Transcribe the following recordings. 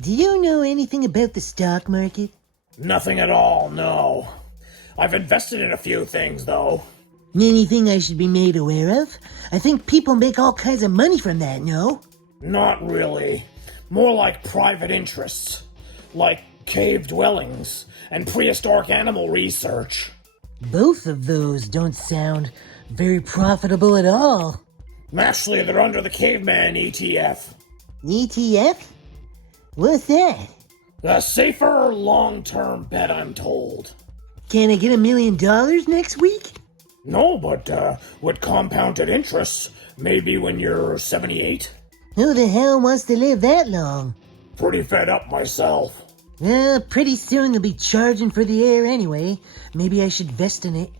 Do you know anything about the stock market? Nothing at all, no. I've invested in a few things, though. Anything I should be made aware of? I think people make all kinds of money from that, no? Not really. More like private interests. Like cave dwellings and prehistoric animal research. Both of those don't sound very profitable at all. Actually, they're under the caveman ETF. ETF? What's that? A safer long-term bet, I'm told. Can I get $1 million next week? No, but with compounded interest, maybe when you're 78. Who the hell wants to live that long? Pretty fed up myself. Pretty soon they'll be charging for the air anyway. Maybe I should invest in it.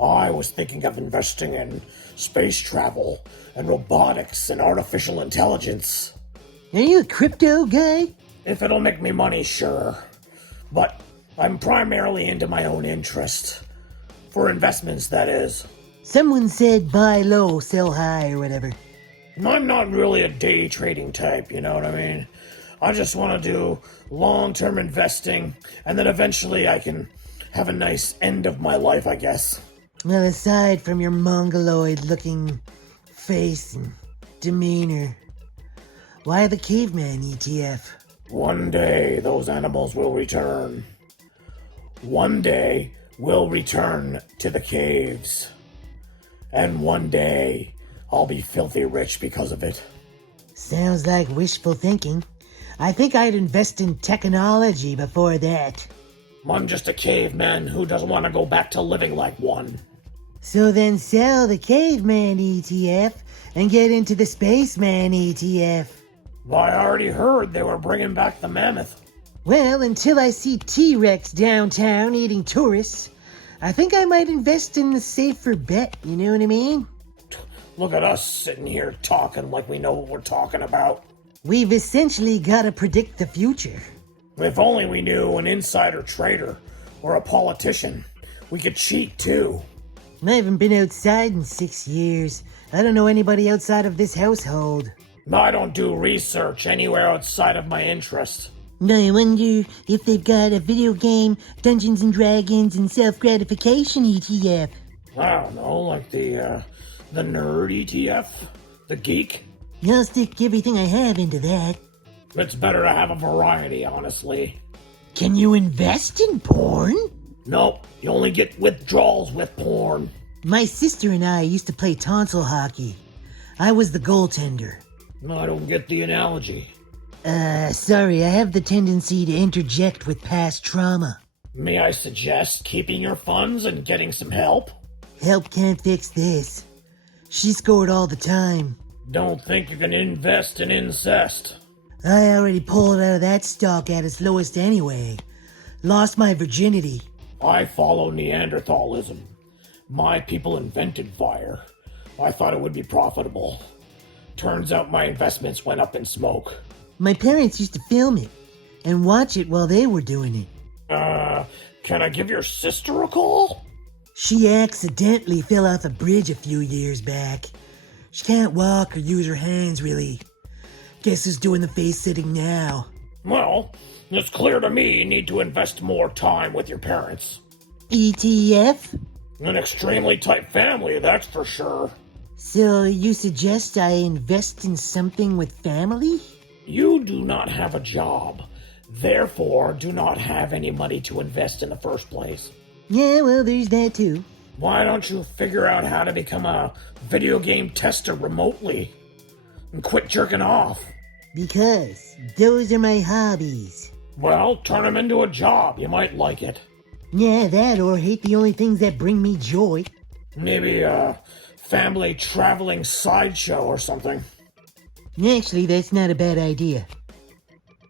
I was thinking of investing in space travel and robotics and artificial intelligence. Are you a crypto guy? If it'll make me money, sure. But I'm primarily into my own interest. For investments, that is. Someone said buy low, sell high, or whatever. I'm not really a day trading type, you know what I mean? I just want to do long-term investing, and then eventually I can have a nice end of my life, I guess. Well, aside from your mongoloid-looking face and demeanor, why the caveman ETF? One day, those animals will return. One day, we'll return to the caves. And one day, I'll be filthy rich because of it. Sounds like wishful thinking. I think I'd invest in technology before that. I'm just a caveman who doesn't want to go back to living like one. So then sell the caveman ETF and get into the spaceman ETF. I already heard they were bringing back the mammoth. Well, until I see T-Rex downtown eating tourists, I think I might invest in the safer bet, you know what I mean? Look at us sitting here talking like we know what we're talking about. We've essentially got to predict the future. If only we knew an insider trader or a politician. We could cheat too. I haven't been outside in 6 years. I don't know anybody outside of this household. I don't do research anywhere outside of my interest. I wonder if they've got a video game, Dungeons and Dragons, and self-gratification ETF. I don't know, like the nerd ETF? The geek? I'll stick everything I have into that. It's better to have a variety, honestly. Can you invest in porn? Nope, you only get withdrawals with porn. My sister and I used to play tonsil hockey. I was the goaltender. No, I don't get the analogy. Sorry, I have the tendency to interject with past trauma. May I suggest keeping your funds and getting some help? Help can't fix this. She scored all the time. Don't think you can invest in incest. I already pulled out of that stock at its lowest anyway. Lost my virginity. I follow Neanderthalism. My people invented fire. I thought it would be profitable. Turns out my investments went up in smoke. My parents used to film it and watch it while they were doing it. Can I give your sister a call? She accidentally fell off a bridge a few years back. She can't walk or use her hands, really. Guess who's doing the face-sitting now? Well, it's clear to me you need to invest more time with your parents. ETF? An extremely tight family, that's for sure. So you suggest I invest in something with family? You do not have a job, therefore do not have any money to invest in the first place. Yeah, well, there's that too. Why don't you figure out how to become a video game tester remotely and quit jerking off? Because those are my hobbies. Well, turn them into a job. You might like it. Yeah, that or hate the only things that bring me joy. Maybe a family traveling sideshow or something. Actually, that's not a bad idea.